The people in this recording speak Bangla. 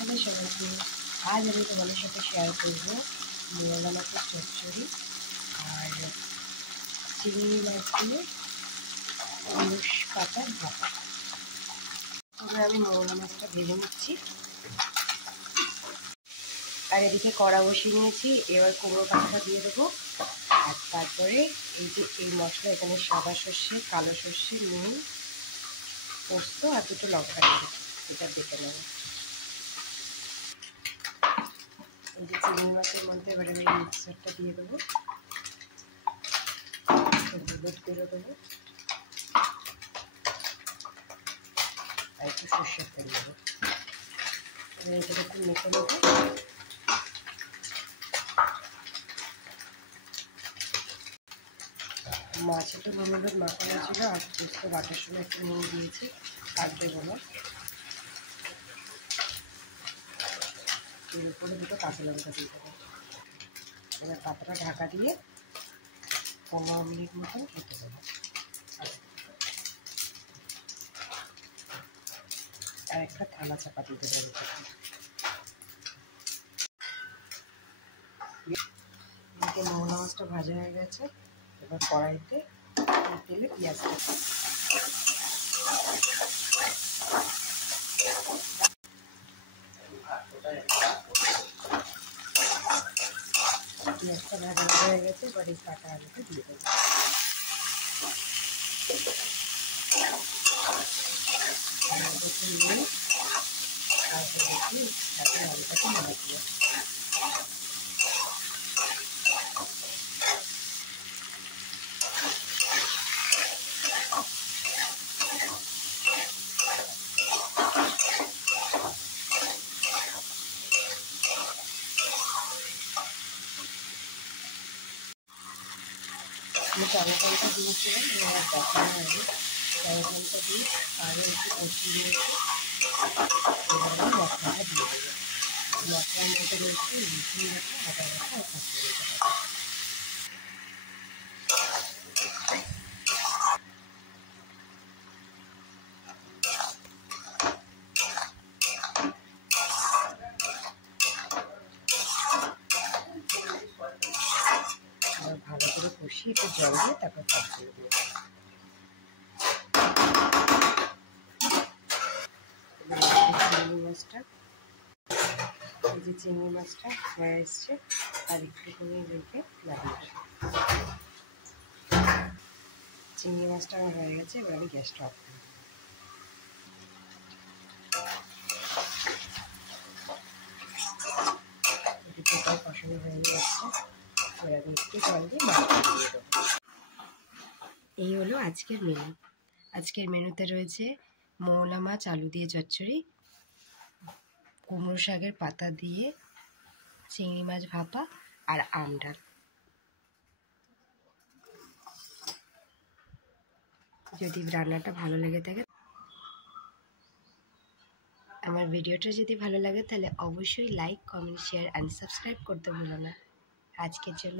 নমস্কার সবাইকে। আজ আমি তোমাদের সাথে শেয়ার করব মৌলা মাছের চচ্চড়ি আর চিংড়ি মাছ দিয়ে ইলিশ পাতার ভাপা। এবার আমি মৌলা মাছটা ভেজে নিচ্ছি আর এদিকে কড়া বসিয়ে নিয়েছি। এবার কুমড়ো পাতাটা দিয়ে দেবো আর তারপরে এই মশলা এখানে সাদা সর্ষে, কালো সর্ষে, নুন, পোস্ত আর দুটো লঙ্কা দিয়ে এটা দেখে নেবো। এই যে চিংড়ি মাছের মধ্যে এবারে আমি মিক্সারটা দিয়ে দেবো, হলুদ গুঁড়ো দেবো আর একটু সর্ষের তেল দেবো। এবার এটাকে একটু মেখে নেবো। মাছে তো হলুদ মাখানো ছিল আর পোস্ত বাটার সময় একটু নুন দিয়েছি, আর দেবো না। এর উপরে দুটো কাঁচা লঙ্কা দিয়ে দেবো। এবার পাতাটা ঢাকা দিয়ে 15 মিনিট মতন রেখে দেবো। আর একটা থালা চাপা দিয়ে দেবো। এদিকে মৌলা মাছটা ভাজা হয়ে গেছে। এবার কড়াইতে তেলে পেঁয়াজটা ভাজা হয়ে গেছে। এবার এই কাটা আলুটা দিয়ে দেবো। নিয়ে তারপর দেখি কাটা আলুটাকে নাড়িয়ে আমি চালাটা দিয়েছিলাম। এবার দেখানো হয়নি, চালাটা দিয়ে আরও একটু কষিয়ে নিয়েছি। এবার আমি মশলাটা দিয়ে দেবো। মশলার মধ্যে রয়েছে লুচি রাখা, আদা রাখা আর কাঁচি রাখা। ভালো করে কষিয়ে একটু জল দিয়ে তারপর ভাত দিয়ে দেবো। চিংড়ি মাছটা হয়ে এসছে আর একটুখানি রেখে লাগিয়ে চিংড়ি মাছটা আমার হয়ে গেছে। এবার আমি গ্যাসটা অফ করে দেবো। কষানো হয়ে যাচ্ছে। এবার আমি একটু জল দিয়ে মাছটা দিয়ে দেবো। এই হলো আজকের মেনু। আজকের মেনুতে রয়েছে মৌলা মাছ আলু দিয়ে চচ্চড়ি, কুমড়ো শাকের পাতা দিয়ে চিংড়ি মাছ ভাপা আর আম ডাল। যদি রান্নাটা ভালো লেগে থাকে, আমার ভিডিওটা যদি ভালো লাগে তাহলে অবশ্যই like, comment, share and subscribe করতে ভুলো না। আজকের জন্য